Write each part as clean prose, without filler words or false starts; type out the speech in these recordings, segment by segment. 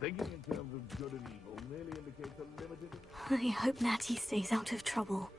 Thinking in terms of good and evil merely indicates a limited... I hope Natty stays out of trouble.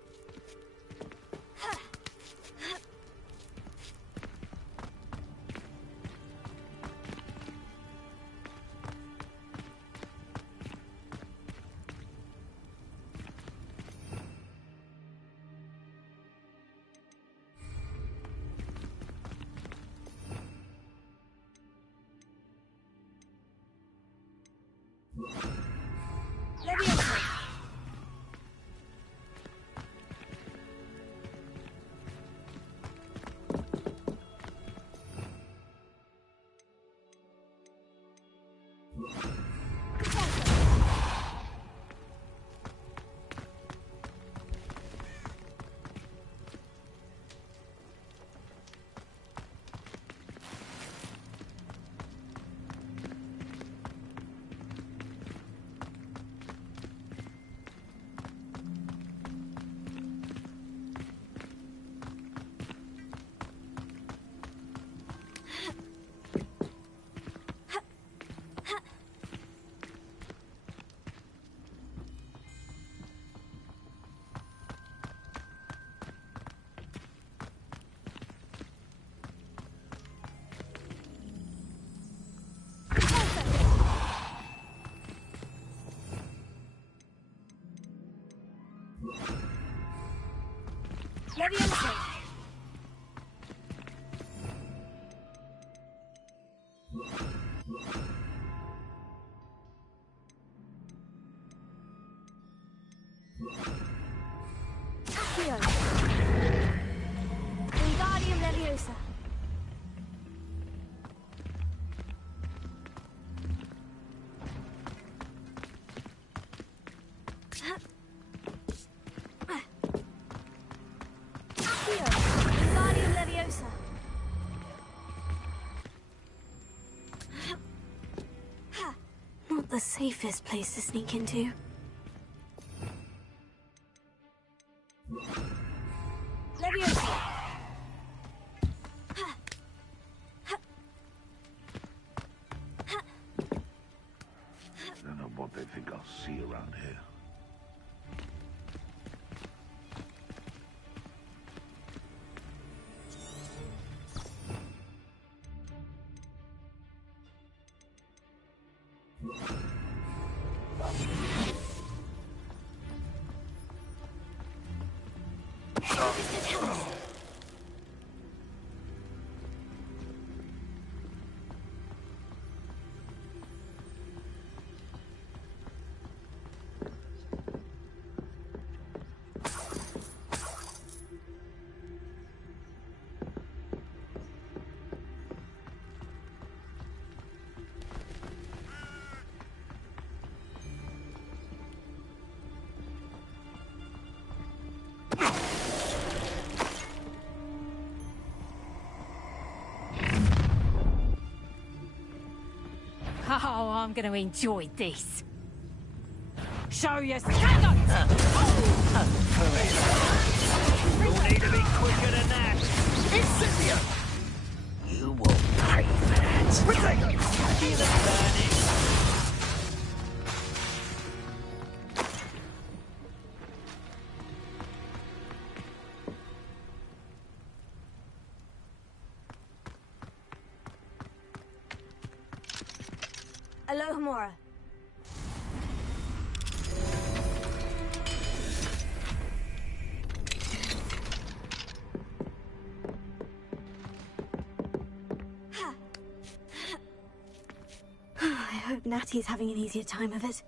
Leviosa! Accio! Wingardium Leviosa! Not the safest place to sneak into. Leviosa! I don't know what they think I'll see around here. Oh, I'm going to enjoy this. Show your skeleton! You'll need to be quicker than that. Incendio! You will pay for that. Feel it burning. Alohomora. I hope Natty's having an easier time of it.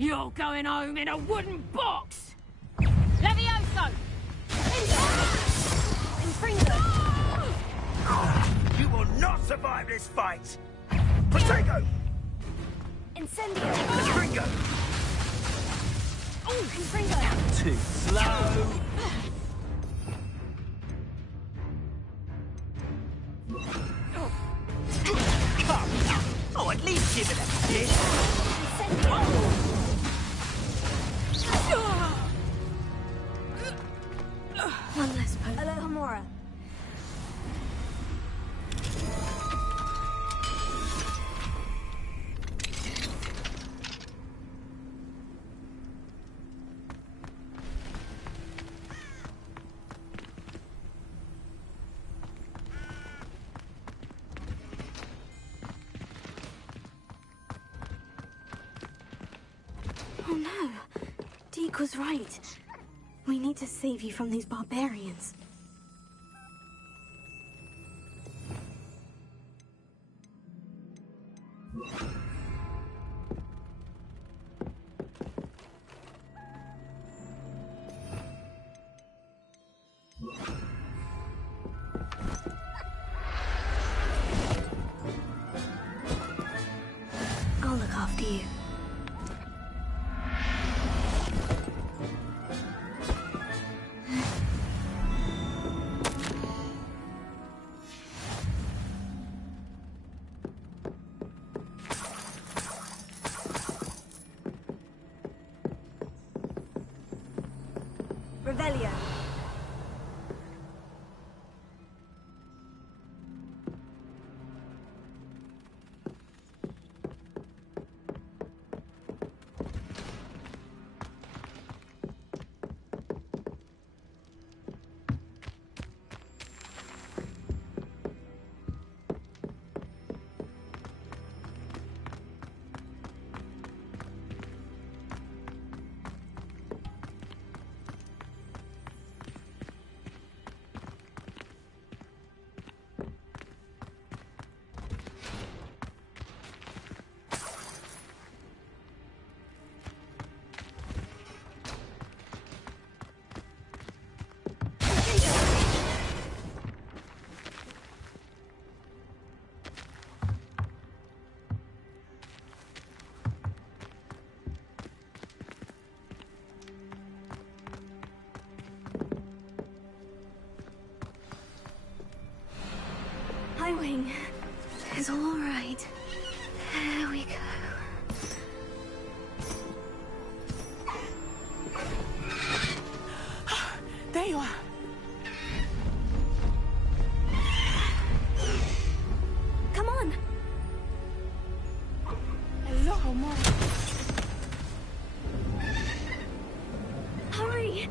You're going home in a wooden box! Levioso! Infringement! You will not survive this fight! Protego! Incendio! Stringo! Infringo! Too slow. Come. Oh, at least give it a kiss. One less poke. Alohomora. Oh no. Deke was right. We need to save you from these barbarians. I'll look after you. Revelio. My wing is all right. There we go. There you are. Come on! Hello, Mom. Hurry!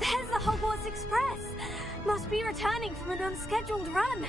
There's the Hogwarts Express! Must be returning from an unscheduled run.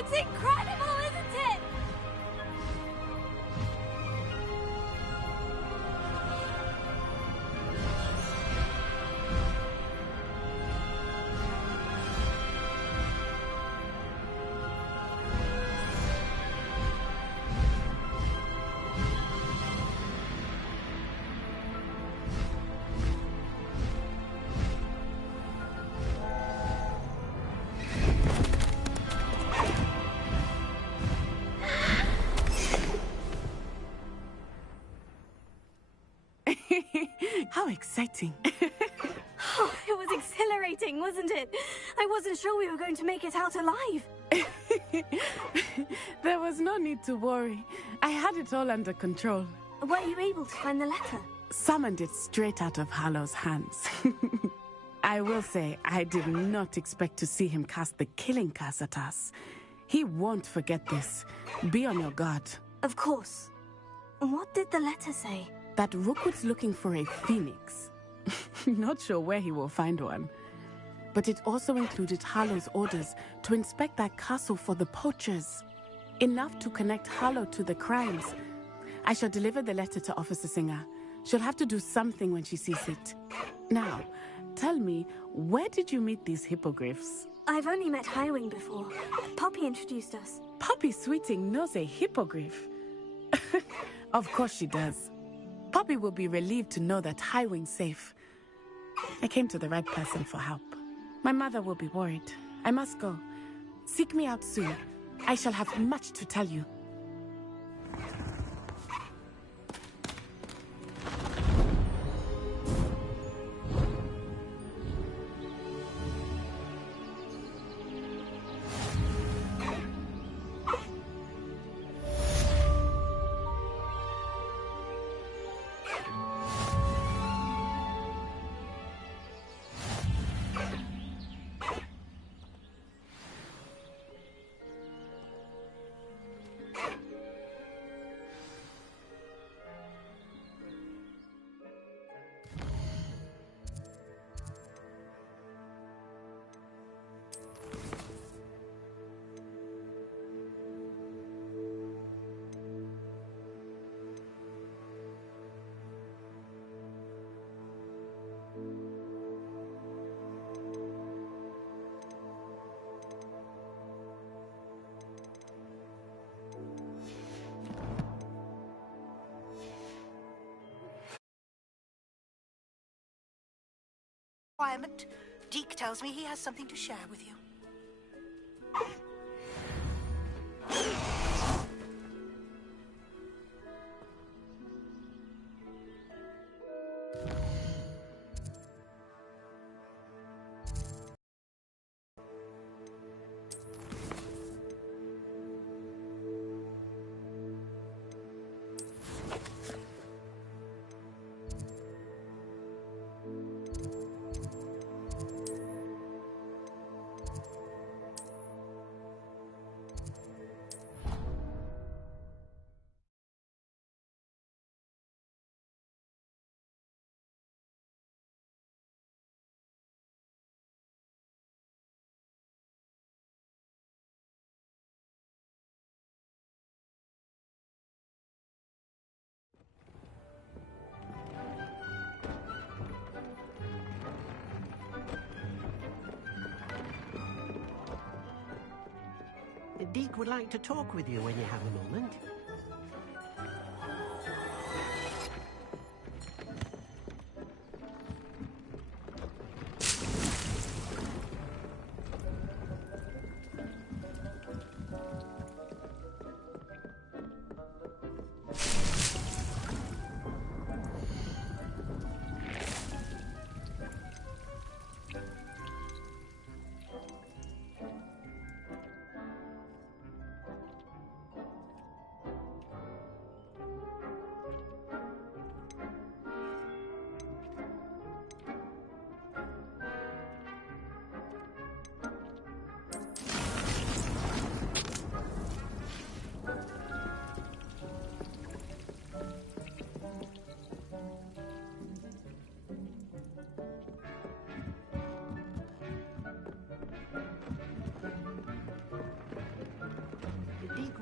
It's incredible, isn't it? How exciting. Oh, it was exhilarating, wasn't it? I wasn't sure we were going to make it out alive. There was no need to worry. I had it all under control. Were you able to find the letter? Summoned it straight out of Hallow's hands. I will say, I did not expect to see him cast the killing curse at us. He won't forget this. Be on your guard. Of course. What did the letter say? That Rookwood's looking for a phoenix. Not sure where he will find one. But it also included Hallow's orders to inspect that castle for the poachers. Enough to connect Hallow to the crimes. I shall deliver the letter to Officer Singer. She'll have to do something when she sees it. Now, tell me, where did you meet these hippogriffs? I've only met Highwing before. Poppy introduced us. Poppy Sweeting knows a hippogriff. Of course she does. Poppy will be relieved to know that Highwing's safe. I came to the right person for help. My mother will be worried. I must go. Seek me out soon. I shall have much to tell you. Requirement. Deke tells me he has something to share with you. Deke would like to talk with you when you have a moment.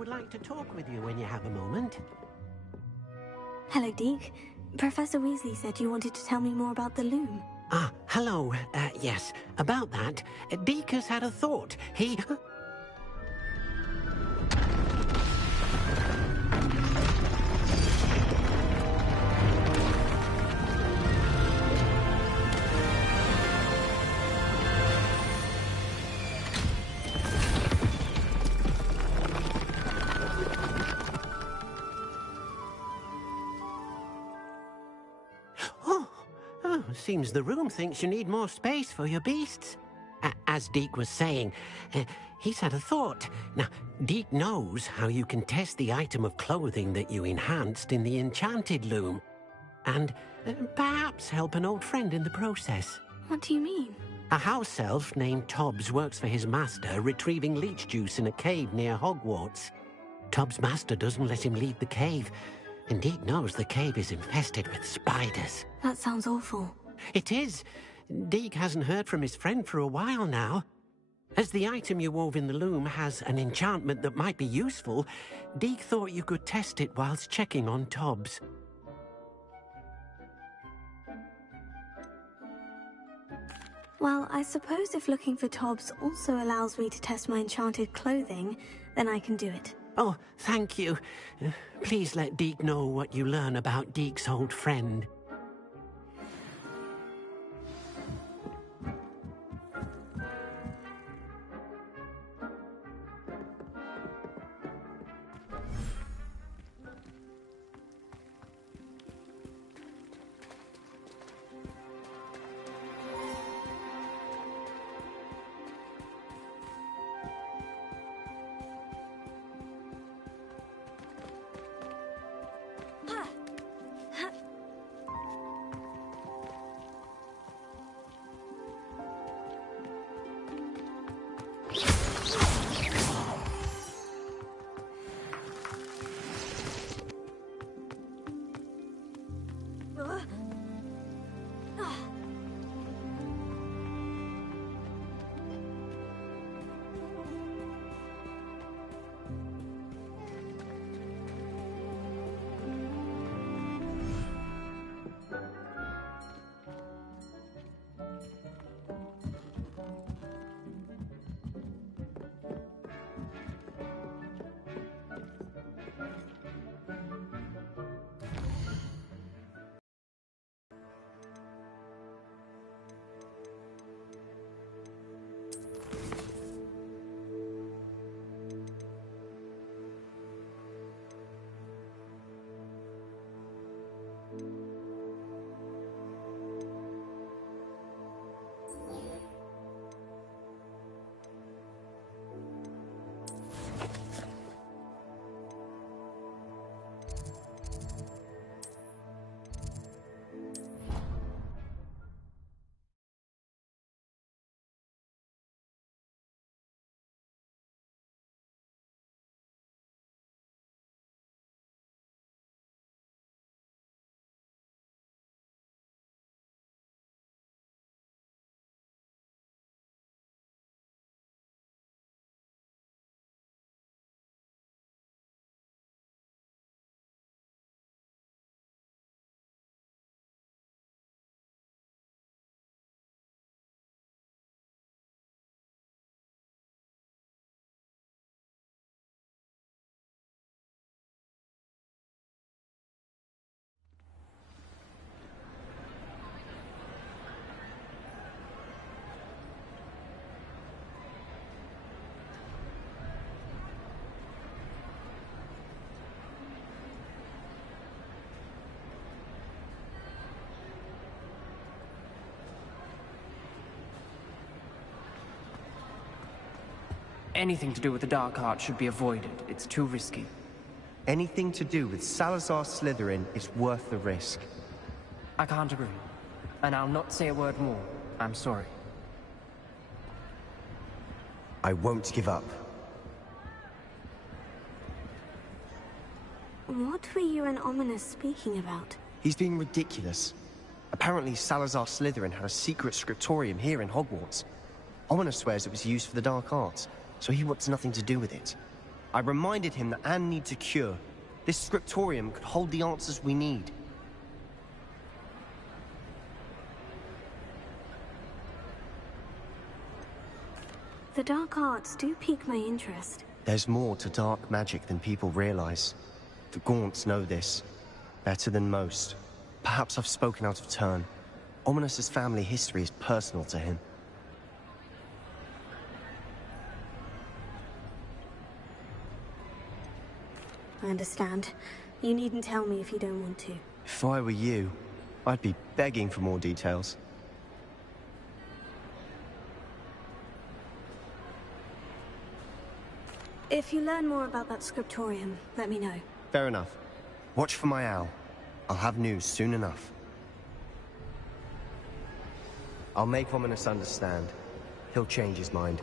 would like to talk with you when you have a moment. Hello, Deke. Professor Weasley said you wanted to tell me more about the loom. Ah, hello. Yes, about that. Deke has had a thought. He... Seems the room thinks you need more space for your beasts. As Deke was saying, he's had a thought. Now, Deke knows how you can test the item of clothing that you enhanced in the enchanted loom. And perhaps help an old friend in the process. What do you mean? A house elf named Tobbs works for his master, retrieving leech juice in a cave near Hogwarts. Tobbs' master doesn't let him leave the cave, and Deke knows the cave is infested with spiders. That sounds awful. It is. Deke hasn't heard from his friend for a while now. As the item you wove in the loom has an enchantment that might be useful, Deke thought you could test it whilst checking on Tobbs. Well, I suppose if looking for Tobbs also allows me to test my enchanted clothing, then I can do it. Oh, thank you. Please let Deke know what you learn about Deke's old friend. Anything to do with the dark art should be avoided. It's too risky. Anything to do with Salazar Slytherin is worth the risk. I can't agree. And I'll not say a word more. I'm sorry. I won't give up. What were you and Ominous speaking about? He's being ridiculous. Apparently Salazar Slytherin had a secret scriptorium here in Hogwarts. Ominous swears it was used for the dark arts, so he wants nothing to do with it. I reminded him that Anne needs a cure. This scriptorium could hold the answers we need. The dark arts do pique my interest. There's more to dark magic than people realize. The Gaunts know this. Better than most. Perhaps I've spoken out of turn. Ominous's family history is personal to him. I understand. You needn't tell me if you don't want to. If I were you, I'd be begging for more details. If you learn more about that scriptorium, let me know. Fair enough. Watch for my owl. I'll have news soon enough. I'll make Ominous understand. He'll change his mind.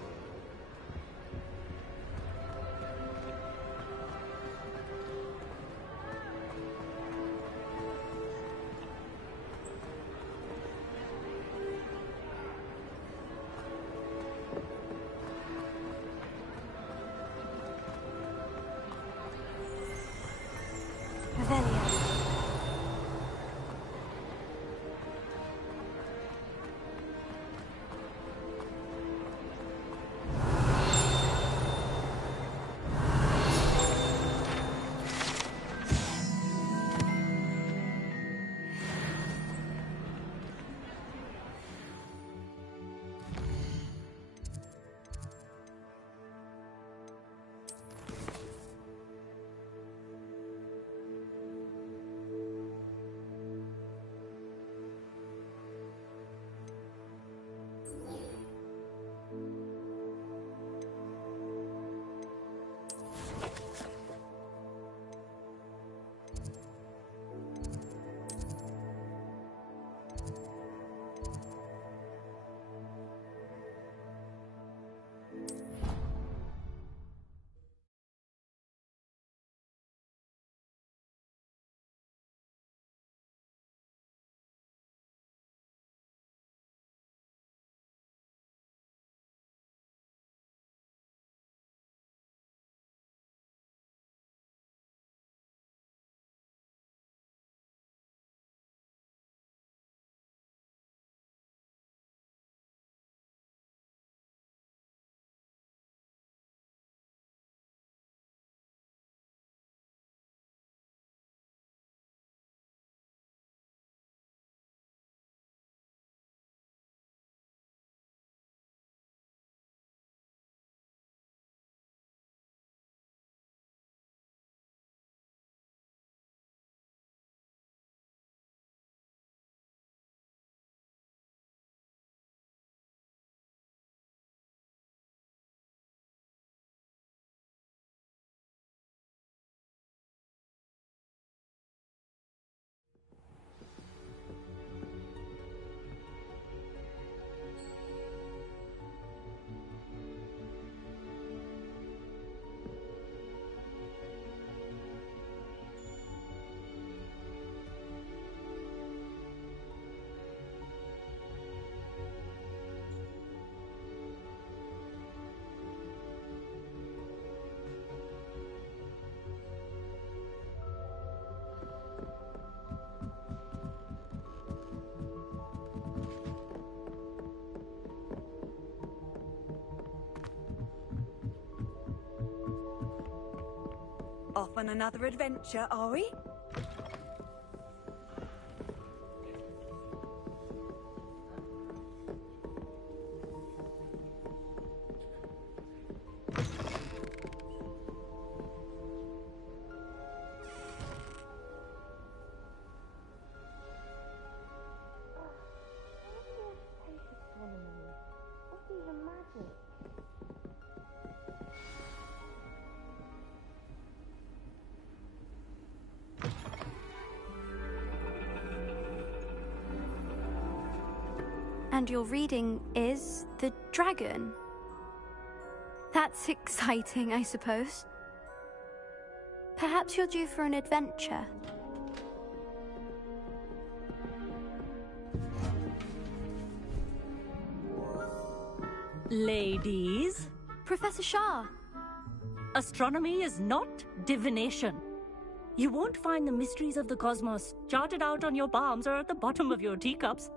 Off on another adventure, are we? And your reading is the dragon. That's exciting, I suppose. Perhaps you're due for an adventure. Ladies? Professor Shah. Astronomy is not divination. You won't find the mysteries of the cosmos charted out on your palms or at the bottom of your teacups.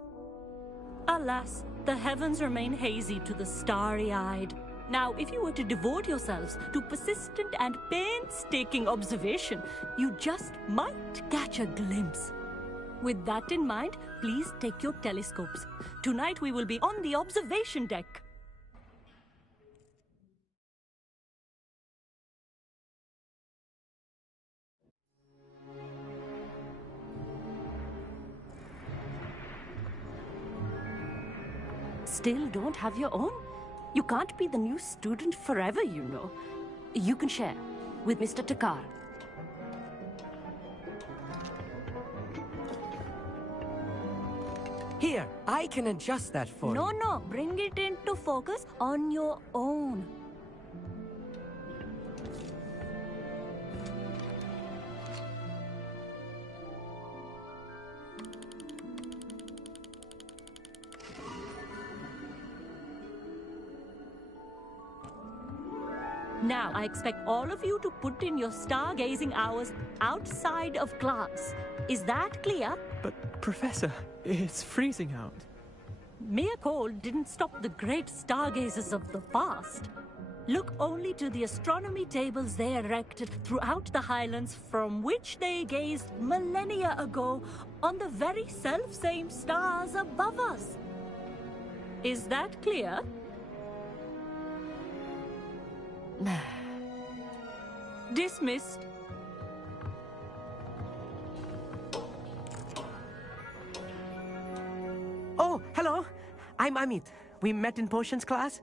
Alas, the heavens remain hazy to the starry-eyed. Now, if you were to devote yourselves to persistent and painstaking observation, you just might catch a glimpse. With that in mind, please take your telescopes. Tonight we will be on the observation deck. Still don't have your own? You can't be the new student forever, you know. You can share with Mr. Takar. Here, I can adjust that for you. No, bring it into focus on your own. Now, I expect all of you to put in your stargazing hours outside of class. Is that clear? But, Professor, it's freezing out. Mere cold didn't stop the great stargazers of the past. Look only to the astronomy tables they erected throughout the highlands from which they gazed millennia ago on the very self-same stars above us. Is that clear? Dismissed. Oh, hello. I'm Amit. We met in potions class.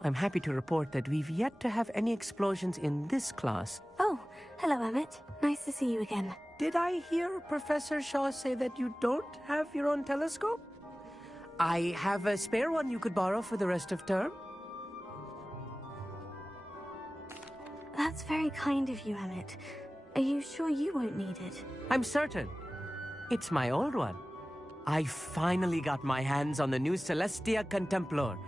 I'm happy to report that we've yet to have any explosions in this class. Oh, hello, Amit. Nice to see you again. Did I hear Professor Shaw say that you don't have your own telescope? I have a spare one you could borrow for the rest of term. That's very kind of you, Amit. Are you sure you won't need it? I'm certain. It's my old one. I finally got my hands on the new Celestia Contemplar.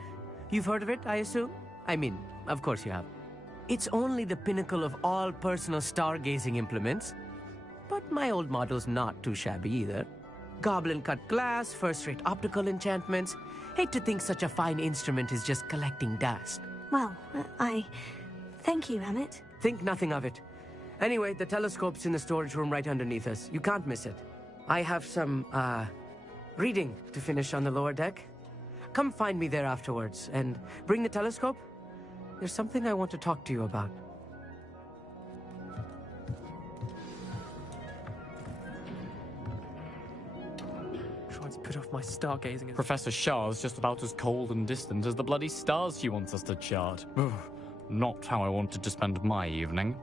You've heard of it, I assume? I mean, of course you have. It's only the pinnacle of all personal stargazing implements. But my old model's not too shabby either. Goblin-cut glass, first-rate optical enchantments. Hate to think such a fine instrument is just collecting dust. Well, Thank you, Amit. Think nothing of it. Anyway, the telescope's in the storage room right underneath us. You can't miss it. I have some, reading to finish on the lower deck. Come find me there afterwards, and bring the telescope. There's something I want to talk to you about. Trying to put off my stargazing. Professor Shah's just about as cold and distant as the bloody stars she wants us to chart. Ugh, not how I wanted to spend my evening.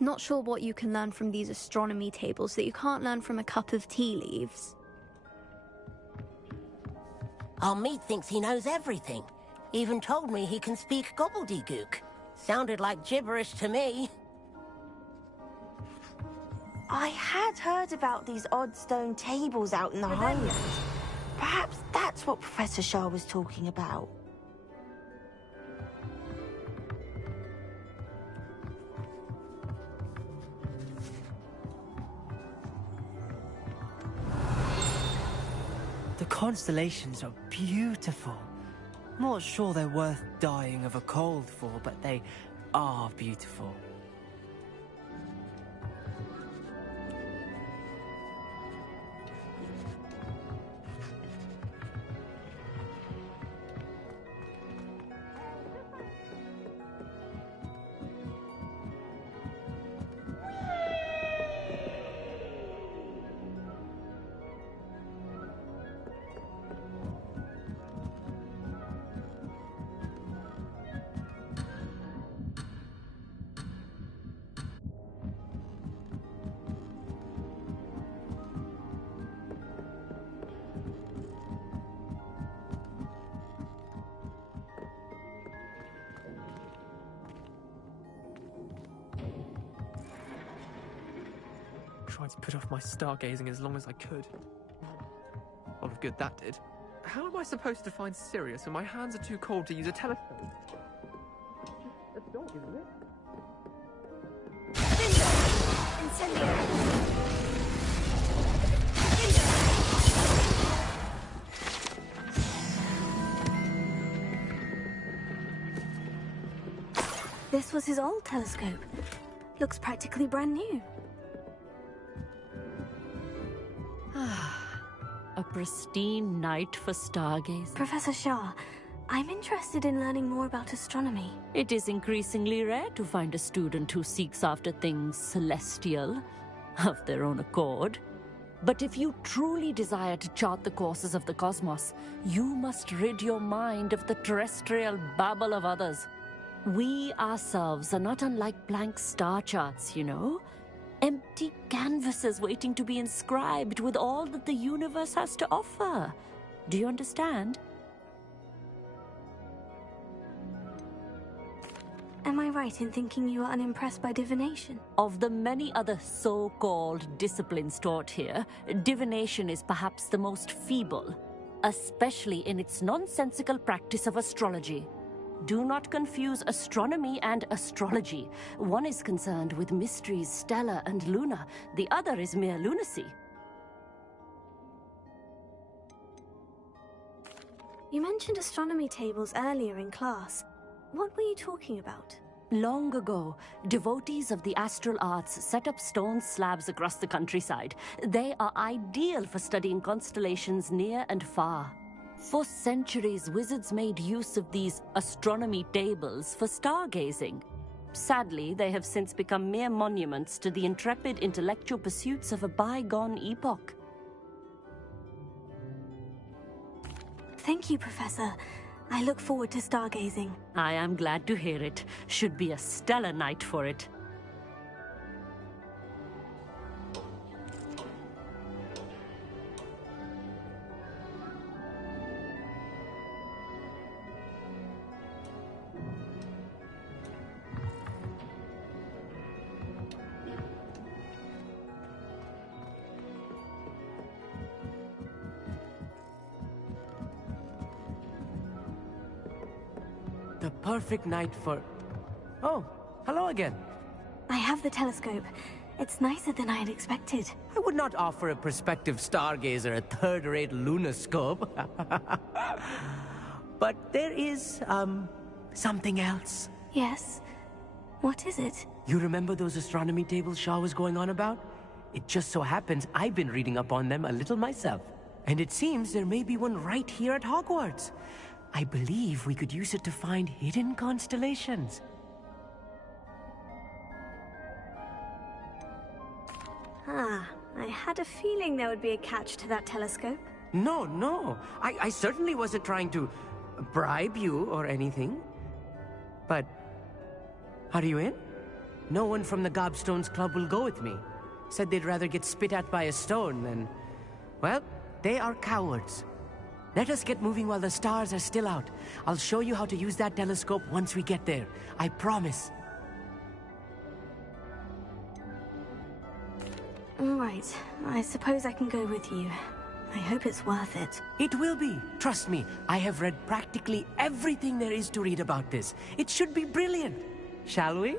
Not sure what you can learn from these astronomy tables that you can't learn from a cup of tea leaves. Our meat thinks he knows everything. Even told me he can speak gobbledygook. Sounded like gibberish to me. I had heard about these odd stone tables out in the highlands. Perhaps that's what Professor Shah was talking about. The constellations are beautiful. Not sure they're worth dying of a cold for, but they are beautiful. Trying to put off my stargazing as long as I could. A lot of good that did. how am I supposed to find Sirius when my hands are too cold to use a telescope? That's dog, isn't it? This was his old telescope. Looks practically brand new. A pristine night for stargazing. Professor Shah, I'm interested in learning more about astronomy. It is increasingly rare to find a student who seeks after things celestial, of their own accord. But if you truly desire to chart the courses of the cosmos, you must rid your mind of the terrestrial babble of others. We ourselves are not unlike blank star charts, you know? Empty canvases waiting to be inscribed with all that the universe has to offer. Do you understand? Am I right in thinking you are unimpressed by divination? Of the many other so-called disciplines taught here, divination is perhaps the most feeble, especially in its nonsensical practice of astrology. Do not confuse astronomy and astrology. One is concerned with mysteries stellar and lunar. The other is mere lunacy. You mentioned astronomy tables earlier in class. What were you talking about? Long ago, devotees of the astral arts set up stone slabs across the countryside. They are ideal for studying constellations near and far. For centuries, wizards made use of these astronomy tables for stargazing. Sadly, they have since become mere monuments to the intrepid intellectual pursuits of a bygone epoch. Thank you, Professor. I look forward to stargazing. I am glad to hear it. Should be a stellar night for it. The perfect night for... Oh, hello again. I have the telescope. It's nicer than I had expected. I would not offer a prospective stargazer a third-rate lunoscope. But there is, something else. Yes? What is it? You remember those astronomy tables Shaw was going on about? It just so happens I've been reading up on them a little myself. And it seems there may be one right here at Hogwarts. I believe we could use it to find hidden constellations. Ah, I had a feeling there would be a catch to that telescope. No. I certainly wasn't trying to bribe you or anything. But, are you in? No one from the Gobstones Club will go with me. Said they'd rather get spit at by a stone than... Well, they are cowards. Let us get moving while the stars are still out. I'll show you how to use that telescope once we get there. I promise. All right. I suppose I can go with you. I hope it's worth it. It will be. Trust me, I have read practically everything there is to read about this. It should be brilliant. Shall we?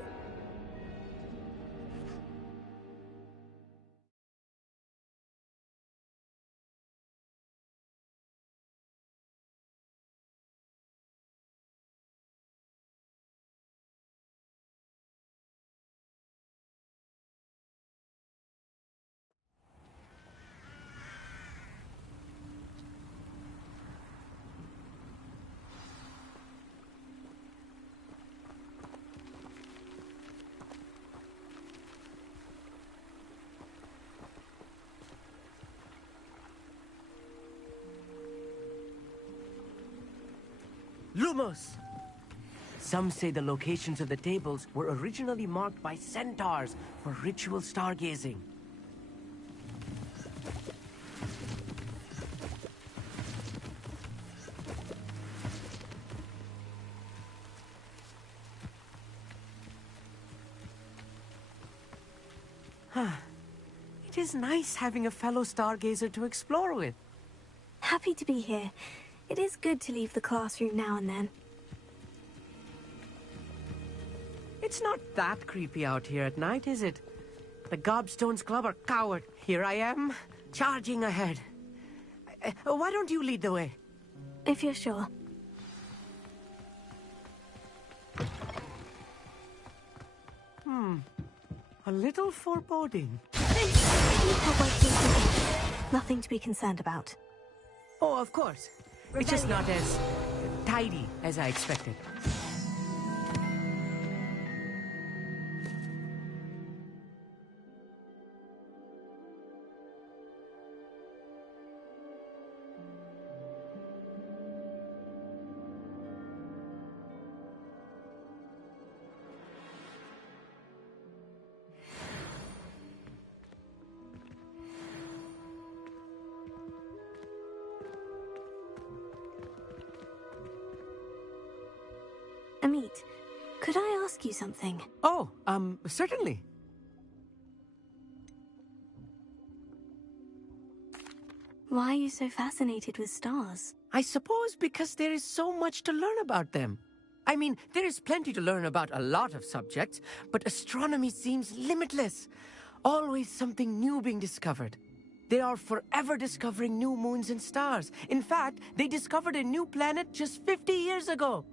Lumos! Some say the locations of the tables were originally marked by centaurs for ritual stargazing. It is nice having a fellow stargazer to explore with. Happy to be here. it is good to leave the classroom now and then. It's not that creepy out here at night, is it? The Gobstones Club are coward. Here I am, charging ahead. Why don't you lead the way? If you're sure. A little foreboding. Nothing to be concerned about. Oh, of course. It's just not as tidy as I expected. Amit, could I ask you something? Oh, certainly. Why are you so fascinated with stars? I suppose because there is so much to learn about them. I mean, there is plenty to learn about a lot of subjects, but astronomy seems limitless. Always something new being discovered. They are forever discovering new moons and stars. In fact, they discovered a new planet just 50 years ago.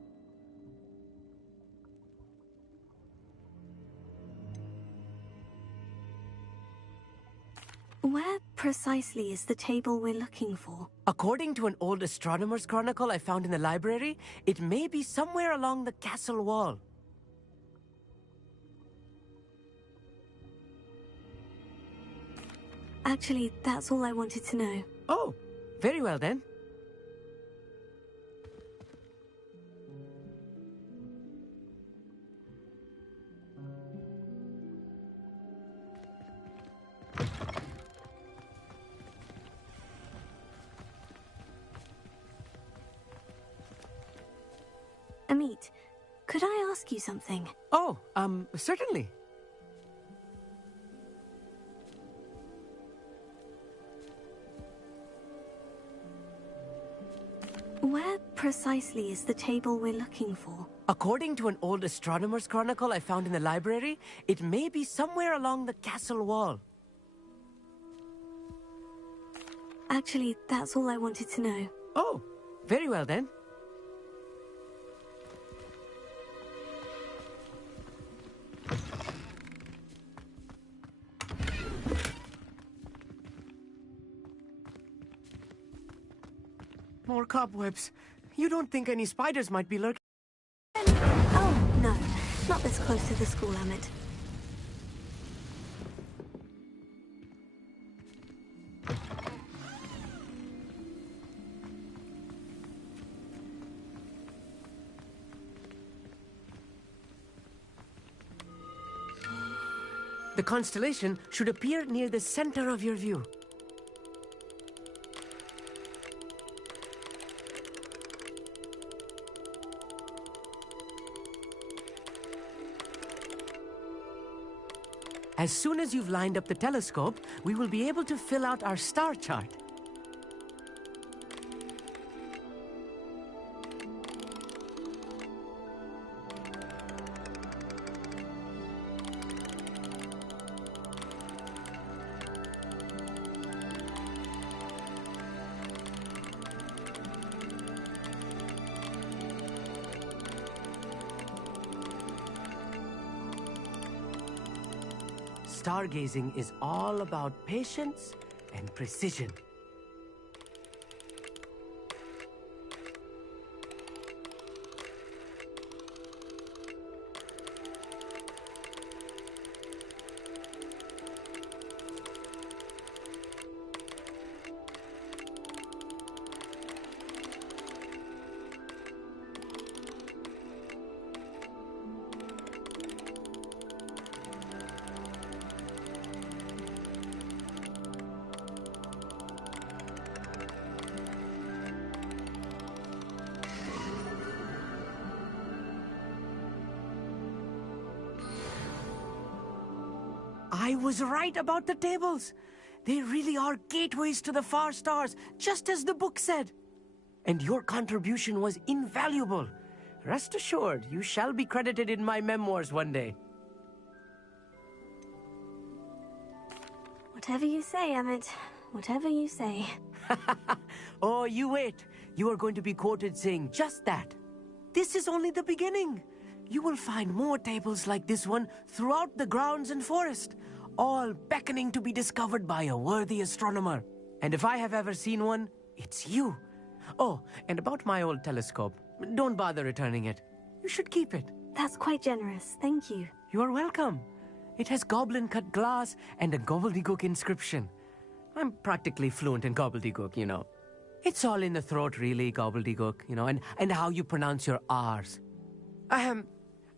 Where precisely is the table we're looking for? According to an old astronomer's chronicle I found in the library, it may be somewhere along the castle wall. Actually, that's all I wanted to know. Oh, very well then. Amit, could I ask you something? Oh, certainly. Where precisely is the table we're looking for? According to an old astronomer's chronicle I found in the library, it may be somewhere along the castle wall. Actually, that's all I wanted to know. Oh, very well then. More cobwebs. You don't think any spiders might be lurking? Oh, no. Not this close to the school, Amit. The constellation should appear near the center of your view. As soon as you've lined up the telescope, we will be able to fill out our star chart. Stargazing is all about patience and precision. I was right about the tables. They really are gateways to the far stars, just as the book said. and your contribution was invaluable. Rest assured, you shall be credited in my memoirs one day. Whatever you say, Emmett. Whatever you say. Oh, you wait. You are going to be quoted saying just that. This is only the beginning. You will find more tables like this one throughout the grounds and forest, all beckoning to be discovered by a worthy astronomer. And if I have ever seen one, it's you. Oh, and about my old telescope, don't bother returning it. You should keep it. That's quite generous, thank you. You are welcome. It has goblin-cut glass and a gobbledygook inscription. I'm practically fluent in gobbledygook, you know. It's all in the throat, really, gobbledygook, you know, and how you pronounce your R's.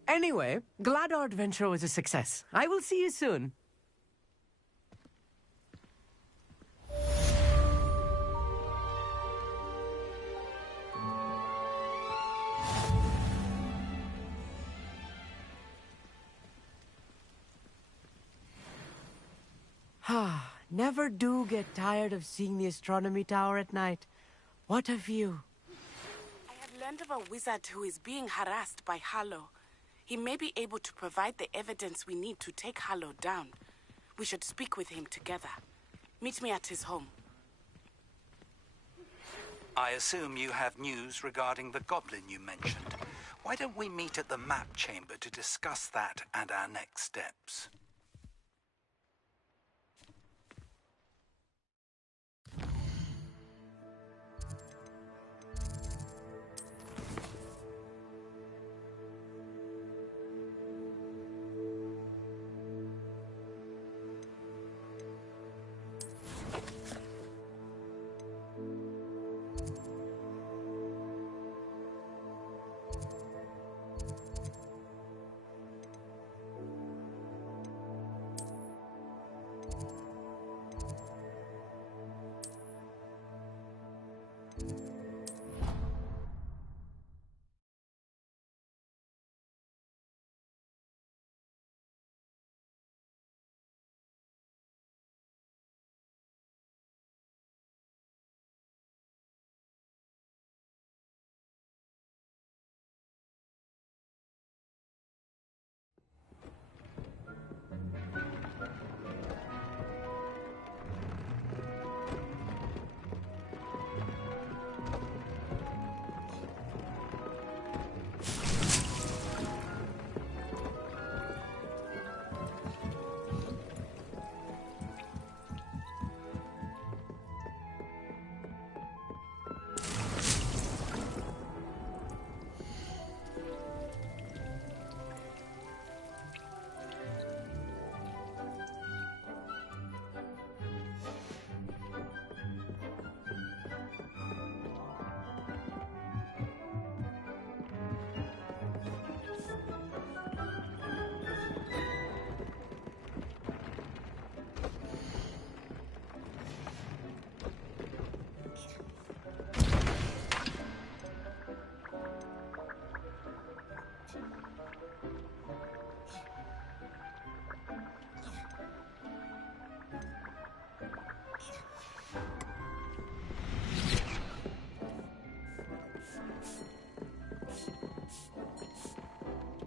Anyway, glad our adventure was a success. I will see you soon. Never do get tired of seeing the astronomy tower at night. What a view. I have learned of a wizard who is being harassed by Harlow. He may be able to provide the evidence we need to take Harlow down. We should speak with him together. Meet me at his home. I assume you have news regarding the goblin you mentioned. Why don't we meet at the map chamber to discuss that and our next steps?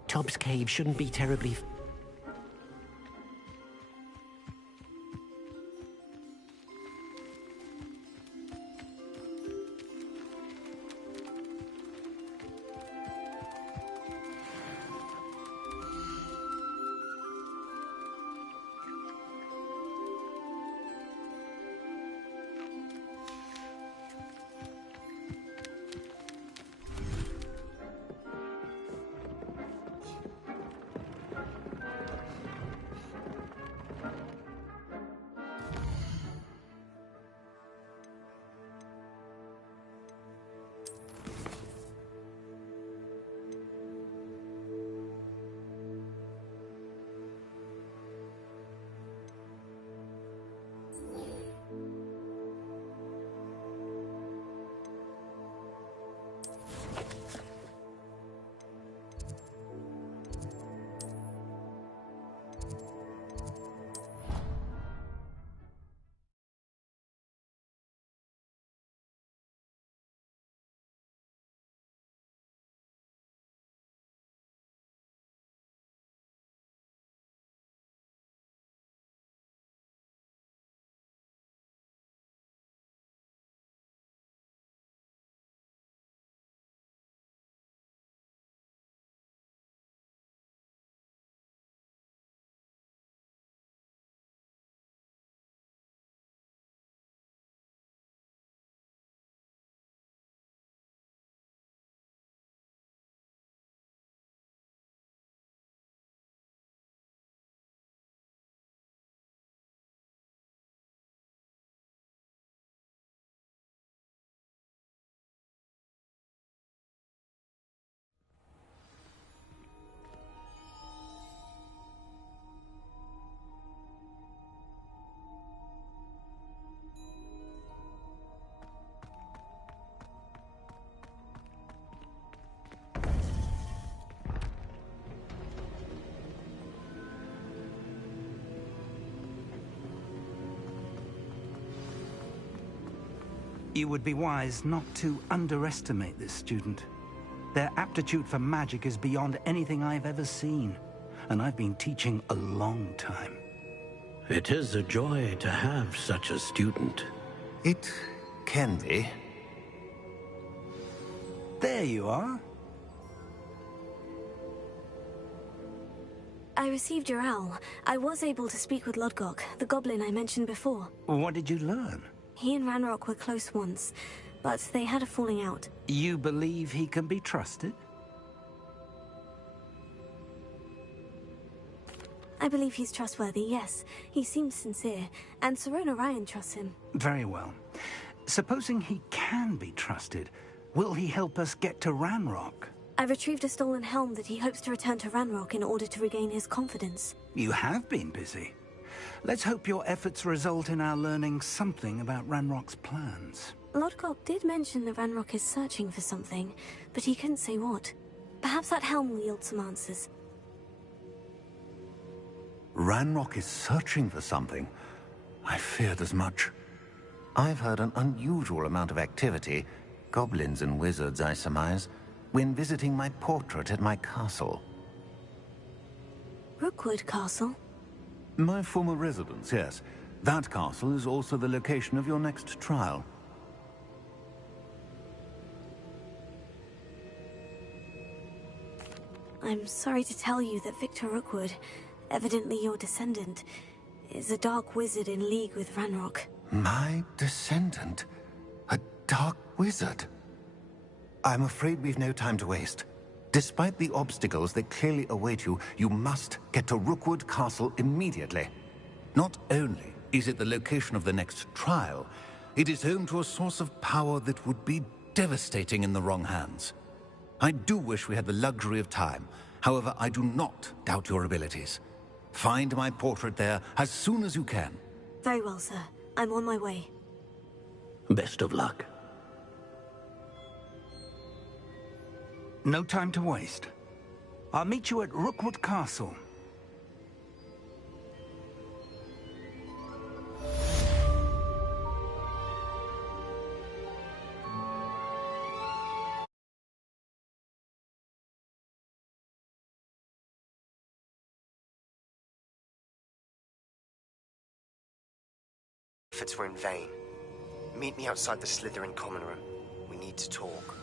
Tobbs Cave shouldn't be terribly... You would be wise not to underestimate this student. Their aptitude for magic is beyond anything I've ever seen, and I've been teaching a long time. It is a joy to have such a student. It can be. There you are. I received your owl. I was able to speak with Lodgok, the goblin I mentioned before. What did you learn? He and Ranrock were close once, but they had a falling out. You believe he can be trusted? I believe he's trustworthy, yes. He seems sincere, and Serona Ryan trusts him. Very well. Supposing he can be trusted, will he help us get to Ranrock? I retrieved a stolen helm that he hopes to return to Ranrock in order to regain his confidence. You have been busy. Let's hope your efforts result in our learning something about Ranrock's plans. Lodgok did mention that Ranrock is searching for something, but he couldn't say what. Perhaps that helm will yield some answers. Ranrock is searching for something. I feared as much. I've heard an unusual amount of activity, goblins and wizards, I surmise, when visiting my portrait at my castle. Rookwood Castle? My former residence, yes. That castle is also the location of your next trial. I'm sorry to tell you that Victor Rookwood, evidently your descendant, is a dark wizard in league with Ranrock. My descendant? A dark wizard? I'm afraid we've no time to waste. Despite the obstacles that clearly await you, you must get to Rookwood Castle immediately. Not only is it the location of the next trial, it is home to a source of power that would be devastating in the wrong hands. I do wish we had the luxury of time. However, I do not doubt your abilities. Find my portrait there as soon as you can. Very well, sir. I'm on my way. Best of luck. No time to waste. I'll meet you at Rookwood Castle. Efforts were in vain. Meet me outside the Slytherin common room. We need to talk.